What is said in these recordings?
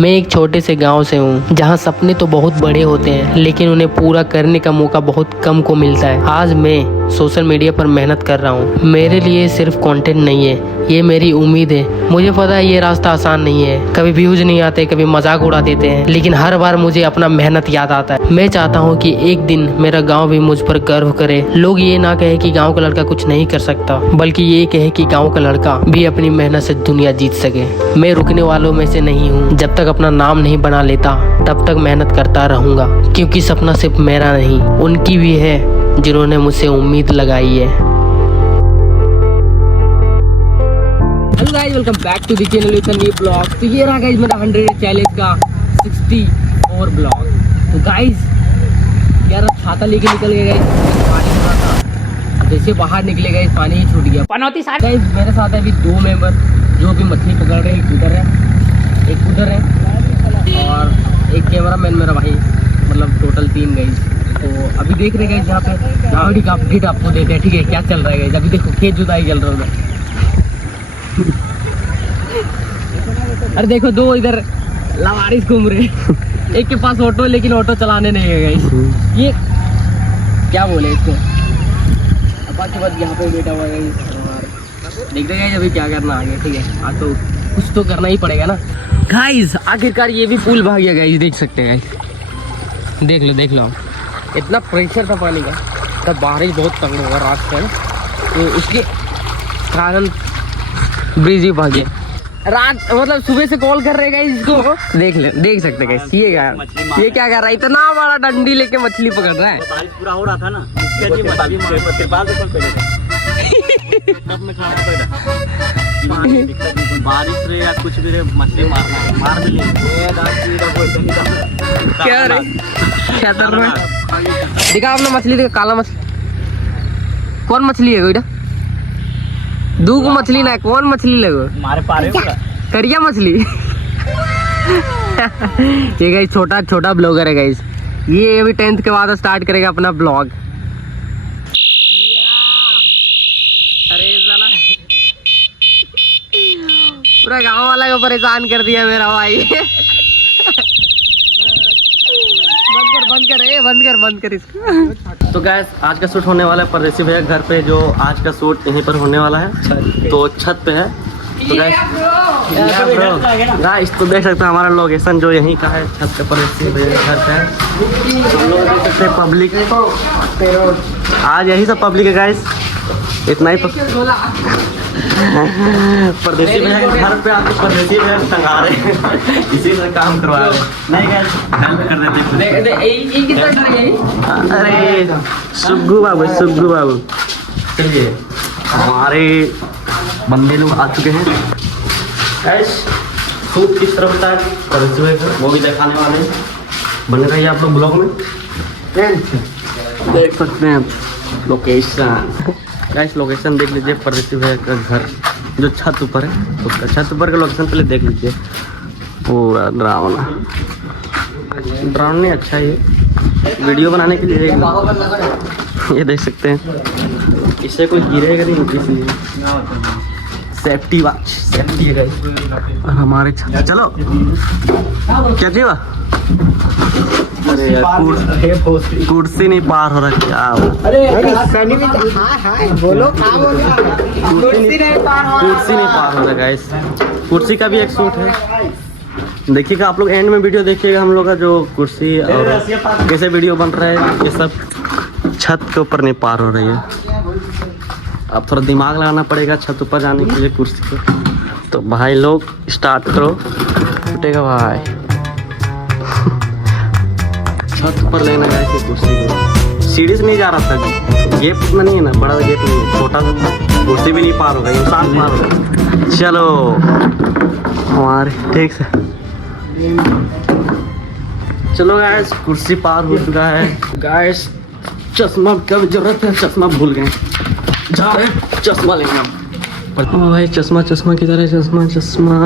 मैं एक छोटे से गांव से हूँ जहाँ सपने तो बहुत बड़े होते हैं लेकिन उन्हें पूरा करने का मौका बहुत कम को मिलता है। आज मैं सोशल मीडिया पर मेहनत कर रहा हूँ। मेरे लिए सिर्फ कंटेंट नहीं है, ये मेरी उम्मीद है। मुझे पता है ये रास्ता आसान नहीं है, कभी व्यूज नहीं आते, कभी मजाक उड़ा देते हैं, लेकिन हर बार मुझे अपना मेहनत याद आता है। मैं चाहता हूँ कि एक दिन मेरा गाँव भी मुझ पर गर्व करे। लोग ये ना कहे कि गाँव का लड़का कुछ नहीं कर सकता, बल्कि ये कहे कि गाँव का लड़का भी अपनी मेहनत से दुनिया जीत सके। मैं रुकने वालों में से नहीं हूँ। जब तक अपना नाम नहीं बना लेता तब तक मेहनत करता रहूंगा, क्योंकि सपना सिर्फ मेरा नहीं, उनकी भी है जिन्होंने मुझसे उम्मीद लगाई है। Hello guys, welcome back to the channel with a new blog. तो ये रहा गाइस मेरा 100 चैलेंज का 64 ब्लॉग। तो गाइस यार छाता लेके निकल गए गाइस, पानी हो रहा था। अब जैसे बाहर निकले गाइस पानी ही छूट गया। पनौती साथ गाइस मेरे साथ है अभी 2 मेंबर जो अभी मछली पकड़ रहे हैं। एक उधर है, एक उधर है और एक कैमरा मैन मेरा भाई, मतलब टोटल 3 गाइस। तो अभी देख रहे गाइस जहाँ पे गाड़ी का अपडेट आपको देते हैं, ठीक है क्या चल रहा है गाइस। अभी देखो खेत जुताई चल रहा है उधर। अरे देखो 2 इधर लवारिस घूम रहे। एक के पास ऑटो है लेकिन ऑटो चलाने नहीं है गाइस। ये क्या बोले इसको। अब बाकी बात यहाँ पे बैठा हुआ है गाइस और देख रहे गाइस अभी क्या करना आगे, ठीक है। हाँ तो कुछ तो करना ही पड़ेगा ना गाइस। आखिरकार ये भी पुल भाग गया गाइस, देख सकते हैं गाइस। देख लो इतना प्रेशर था पानी का, तब बारिश बहुत तगड़ा हुआ रात को, तो उसके कारण ब्रिज ही भाग गया। रात मतलब सुबह से कॉल कर रहे गाइस इसको, देख सकते हैं गाइस। ये क्या कर रहा है, इतना बड़ा डंडी लेके मछली पकड़ रहा है। बारिश पूरा हो रहा था ना, बारिश रहे या कुछ भी रहे, मछली मार भी क्या रे दिखा आपने मछली, देखा काला मछली। कौन मछली है कोई? 2 मछली ना, कौन मछली लगो मारे पारे करिया मछली। ये गाइस छोटा ब्लॉगर है गाइस। ये अभी 10th के बाद स्टार्ट करेगा अपना ब्लॉग। अरे साला पूरा गांव वाला को परेशान कर दिया मेरा भाई। बंद कर इसको। तो गाइस आज का शूट होने वाला है परदेसी भैया घर पे, जो आज का शूट यहीं पर होने वाला है, तो छत पे है। तो गाइस तो देख सकते हैं हमारा लोकेशन जो यहीं का है, छत पे परदेसी भैया घर पे है। हम लोग देख सकते हैं पब्लिक आज यही सब पब्लिक है गाइस, इतना ही परदेसी भैया के घर पे आके परदेसी भैया टंगा रहे हैं, इसी से काम करवा रहे हैं। नहीं गाइस हेल्प कर देते हैं। अरे सुग्गू बाबू चलिए, हमारे बंदे लोग आ चुके हैं। सूट किस तरह होता है परदेसी भैया वो भी दिखाने वाले हैं। बने रहिए आप लोग ब्लॉग में। देख सकते हैं लोकेशन गाइस, लोकेशन देख लीजिए। परदेसी भैया का घर जो छत ऊपर है, उसका छत ऊपर का लोकेशन पहले देख लीजिए। पूरा ड्राउन अच्छा है, वीडियो बनाने के लिए ये देख सकते हैं। इससे कोई गिरेगा नहीं, इसलिए सेफ्टी है गाइस। और हमारे छत चलो क्या जीवा। अरे यार कुर्सी नहीं पार हो रहा क्या। कुर्सी नहीं पार हो रहा गाइस। कुर्सी का भी एक सूट है, देखिएगा आप लोग एंड में वीडियो देखिएगा हम लोग का जो कुर्सी और कैसे वीडियो बन रहा है। ये सब छत के ऊपर नहीं पार हो रही है। अब थोड़ा दिमाग लगाना पड़ेगा छत ऊपर जाने के लिए कुर्सी को। तो भाई लोग स्टार्ट करो, टूटेगा भाई। छत ऊपर लेना गया कुर्सी को, सीढ़ी से नहीं जा रहा था। गेप उतना नहीं है ना, बड़ा गेप नहीं है, छोटा सा था। कुर्सी भी नहीं पार होगा, इंसान पार होगा। चलो हमारे ठीक से चलो गाइस, कुर्सी पार हो चुका है गाइस। चश्मा कब जरूरत है, चश्मा भूल गए, जा रहे चश्मा लेंगे हम। भाई चश्मा किधर है, चश्मा।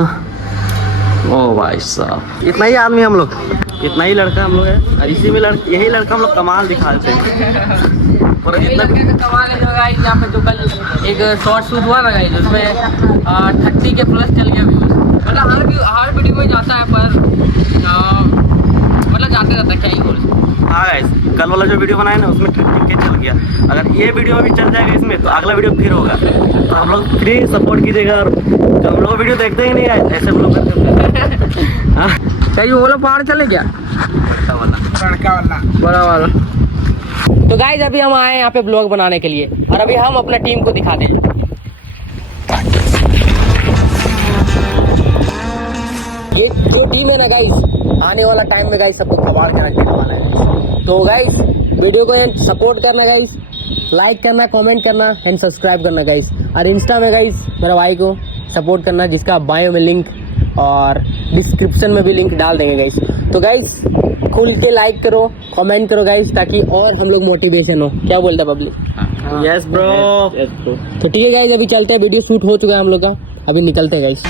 ओ भाई साहब इतना ही आदमी हम लोग, इतना ही लड़का हम लोग है। और इसी में यही लड़का हम लोग कमाल दिखाते हैं। और इतना कमाल है गाइस। यहाँ पे तो कल एक शॉर्ट शूट हुआ ना गाइस, उसमें 30 के प्लस चल गया व्यूज। मतलब हर वीडियो में जाता है पर मतलब जाते रहता है, क्या ही बोल। हाँ गाइस, कल वाला जो वीडियो बनाया ना उसमें ट्रेंडिंग के चल गया। अगर ये वीडियो अभी चल जाएगा इसमें तो अगला वीडियो फिर होगा। तो हम लोग फ्री सपोर्ट कीजिएगा, और जो हम लोग वीडियो देखते ही नहीं है ऐसे हम लोग करते हैं। हाँ, चाहिए वो लोग पहाड़ चले क्या? बड़ा वाला। तो गाइस अभी हम आए हैं यहाँ पे ब्लॉग बनाने के लिए, और अभी हम अपना टीम को दिखा दें। ये जो टीम है ना गाइस, आने वाला टाइम में गाइस सबको कबाड़ के रखने वाला है। तो गाइस वीडियो को सपोर्ट करना गाइस, लाइक करना, कमेंट करना एंड सब्सक्राइब करना गाइस। और इंस्टा में गाइस मेरा भाई को सपोर्ट करना, जिसका बायो में लिंक और डिस्क्रिप्शन में भी लिंक डाल देंगे गाइस। तो गाइस खुल के लाइक करो, कमेंट करो गाइस, ताकि और हम लोग मोटिवेशन हो। क्या बोलता है पब्लिक? Yes bro. तो ठीक है गाइस, अभी चलते हैं, वीडियो शूट हो चुका है हम लोग का, अभी निकलते हैं गाइस।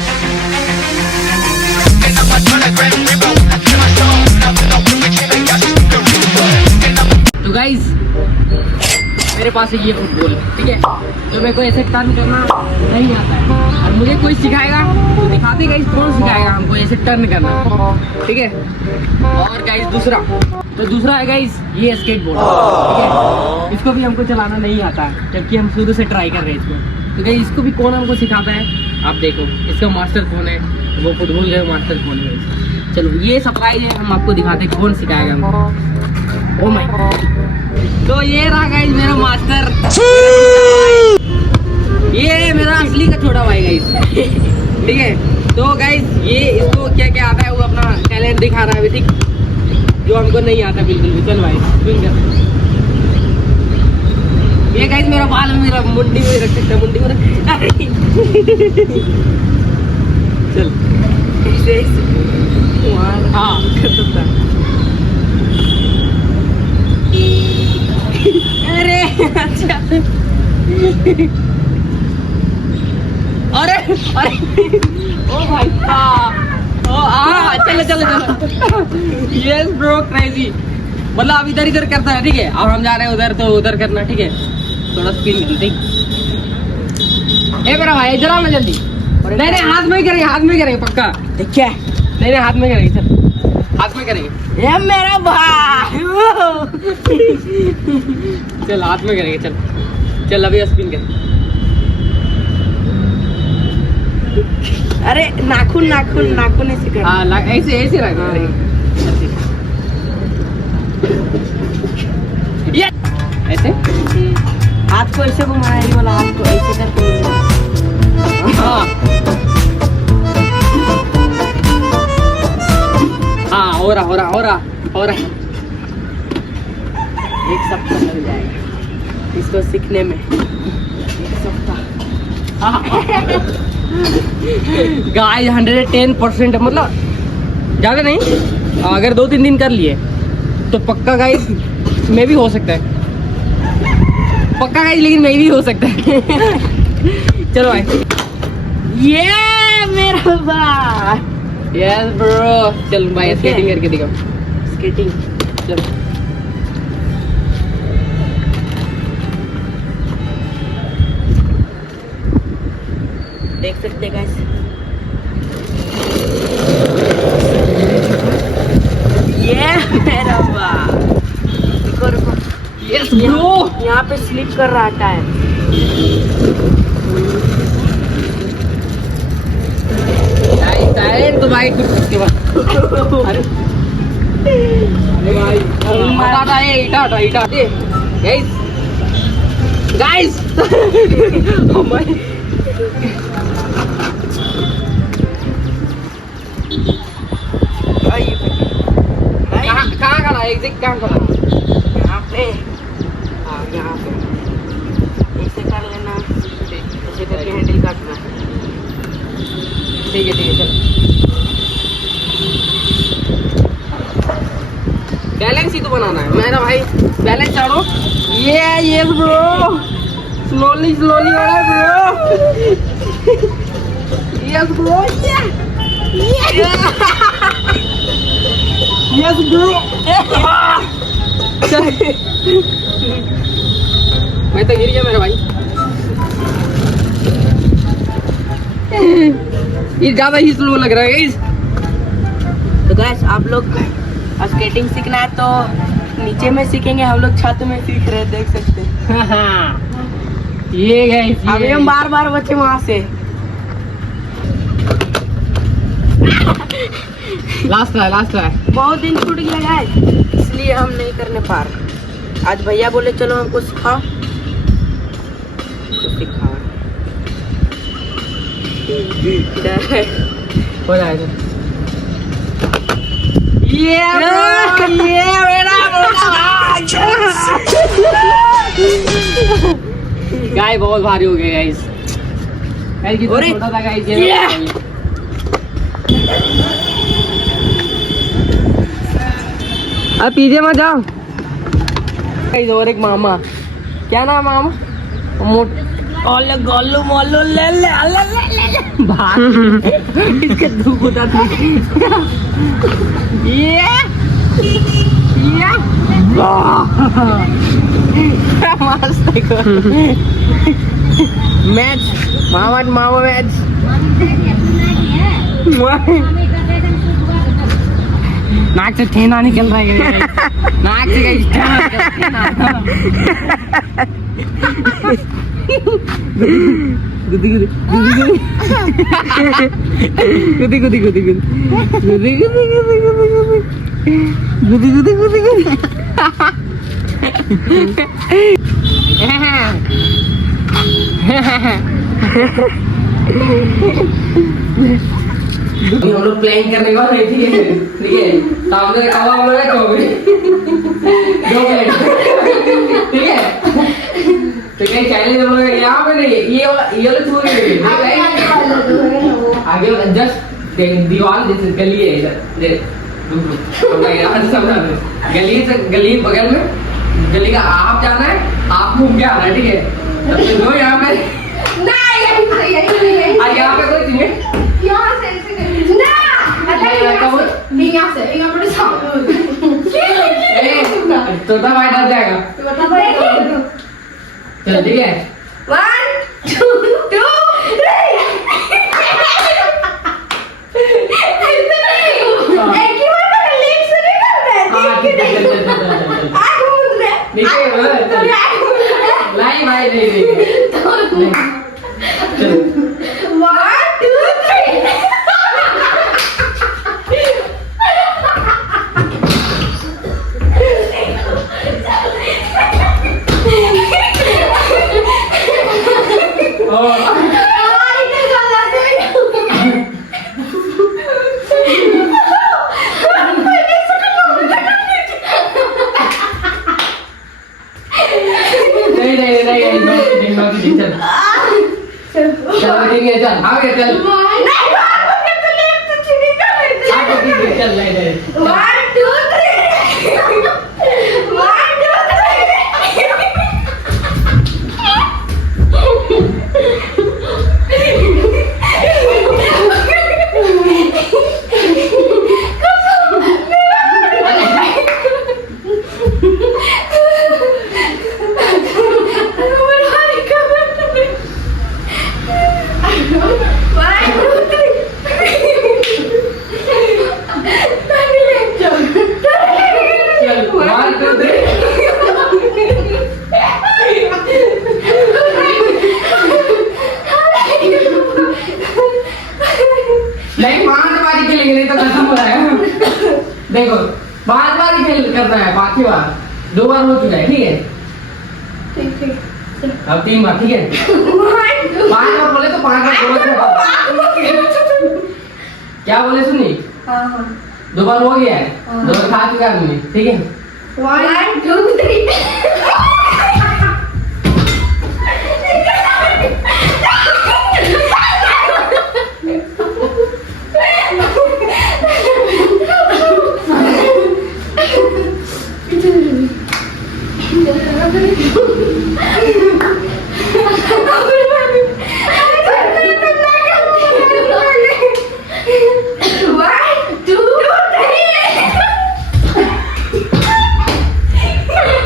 तो गाइस मेरे पास है ये फुटबॉल, ठीक है, तो मेरे को ऐसे टर्न करना नहीं आता है, और मुझे कोई सिखाएगा तो दिखाते गाइस कौन सिखाएगा हमको ऐसे टर्न करना, ठीक है। और गाइस दूसरा है गाइस ये स्केटबोर्ड, ठीक है, इसको भी हमको चलाना नहीं आता है, जबकि हम शुरू से ट्राई कर रहे हैं इसको। तो गाइस इसको भी कौन हमको सिखाता है, आप देखो इसका मास्टर कौन है, वो फुटबॉल का मास्टर कौन है। चलो ये सरप्राइज है, हम आपको दिखाते हैं कौन सिखाएगा हमको। ओ माय गॉड, तो ये रहा गाइस मेरा मास्टर, ये मेरा असली का छोटा भाई गाइस, ठीक है। तो गाइस ये इसको क्या क्या आता है वो अपना टैलेंट दिखा रहा है अभी, ठीक, जो हमको नहीं आता बिल्कुल भी। चल भाई स्विंग कर। ये गाइस मेरा बाल में, मेरा मुंडी में रख सकता है, मुंडी में रख। चल हाँ कर सकता है। अरे अच्छा, अरे ओ भाई साहब, ओ चलो चलो चलो। यस ब्रो क्रेजी, मतलब अब इधर इधर करता है, ठीक है। अब हम जा रहे हैं उधर, तो उधर करना, ठीक है, थोड़ा स्पिन कर, ठीक। ए मेरा भाई जरा ना जल्दी, नहीं नहीं हाथ में ही करेंगे, हाथ में ही करेंगे पक्का, ठीक है। नहीं नहीं हाथ में करेंगे, चल हाथ में करेंगे। ये मेरा भाई चल हाथ में करेंगे, चल चल अभी स्पिन कर। अरे नाखून नाखून नाखून ऐसे कर। हाँ ऐसे ऐसे रख, ऐसे हाथ को ऐसे घुमाना है, ये वाला हाथ को ऐसे करके। हाँ हाँ हो रहा। एक सप्ताह लग जाएगा इसको सीखने में, एक सप्ताह। गाइस 110%, मतलब ज़्यादा नहीं, अगर 2-3 दिन कर लिए तो पक्का गाइस में भी हो सकता है, पक्का गाइस, लेकिन मैं भी हो सकता है। चलो भाई, ये मेरा भाई। यस ब्रो, चल भाई स्केटिंग करके दिखाओ। स्केटिंग चल देख सकते हैं गाइस, ये मेरा भाई। रुको रुको, यस ब्रो, यहाँ पे स्लिप कर रहा टायर। टायर तो भाई कुछ उसके बाद। अरे भाई हटा ये ईटा गाइस ओ माय, कहाँ खड़ा है, एग्जैक्ट कहाँ खड़ा है? यहाँ पे, हाँ यहाँ पे ऐसे कर लेना, ऐसे करके हैंडल काटना। ठीक है चल। बैलेंस ही तो बनाना है मेरा भाई, बैलेंस चाड़ो। ये ब्रो, स्लोली हो रहा है bro. Yes bro, yes bro. मैं तो गिर गया मेरा भाई। ये ज्यादा ही स्लो लग रहा है गाइस। तो गाइस आप लोग स्केटिंग सीखना है तो नीचे में सीखेंगे, हम लोग छत में सीख रहे हैं, देख सकते हैं। ये गाइस अभी हम बार बार बचे वहां से। लास्ट है। बहुत दिन छूट गया गाइस, इसलिए हम नहीं करने पा रहे। आज भैया बोले चलो हमको सिखाओ, तो सिखाओ। इधर है। हो जाएगा। ये मेरा गाय बहुत भारी हो गए गाइस। गाइस कितना अरे! छोटा था गाइस ये। अब पीछे मत जाओ। गाइस और एक मामा, क्या नाम मामा? ओले गोलू मोलू ले ले ले ले भाग इसके धूप उठा था। ये मस्त देखो। मैच मामा मैच। नाक से ठेना निकल रहा है। नाक से गाइस ठेना। गुदी गुदी गुदी गुदी गुदी गुदी गुदी गुदी गुदी गुदी गुदी गुदी। हम लोग प्लान करने का नहीं, ठीक है सामने रखा हुआ हम लोग दो प्लेट, ठीक है। तो क्या चैलेंज हम लोग यहाँ पे नहीं, ये वाला छोड़ के आगे जस्ट दीवार जैसे गली है इधर, गली बगल में गली का आप जाना है, आप घूम के आना है, ठीक है। तो यहाँ पे यहाँ पे कोई तुम्हें तोता भाई डर जाएगा। चल ठीक है। 1 2 3 एक ही बार में लीक से नहीं करना है, देख के नहीं। आग मूंद ले, नहीं भाई नहीं। 1 2 3 नहीं 5 बारी खेलेंगे, नहीं तो खत्म हो जाएगा। देखो 5 बार खेल करना है, 5 बार, 2 बार हो चुका है, ठीक है। अब 3 बार, ठीक है। 5 बार बोले तो 5 बार बोले। क्या बोले सुनी? 2 बार हो गया है, 2 बार खा चुका है हमने, ठीक है। 1 2 3 1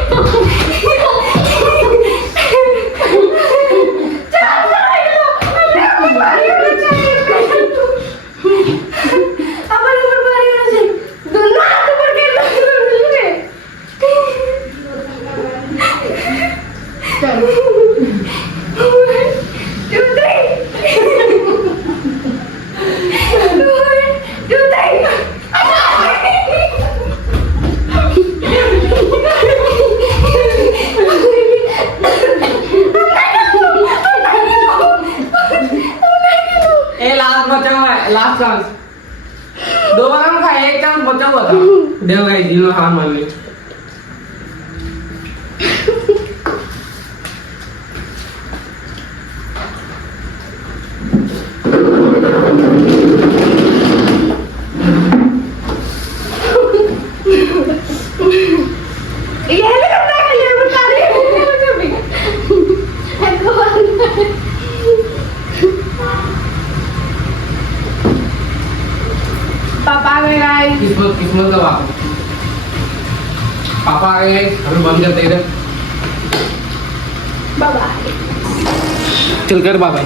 2 3 हुआ था? देखो गाइस जी में हार मान ली। ये हेलीकॉप्टर का ये बता रही है भगवान। पापा आ गए गाइस। किस्मत का बात। पापा आ गए, हमें बंद करते इधर। Bye bye. चल कर बाय बाय।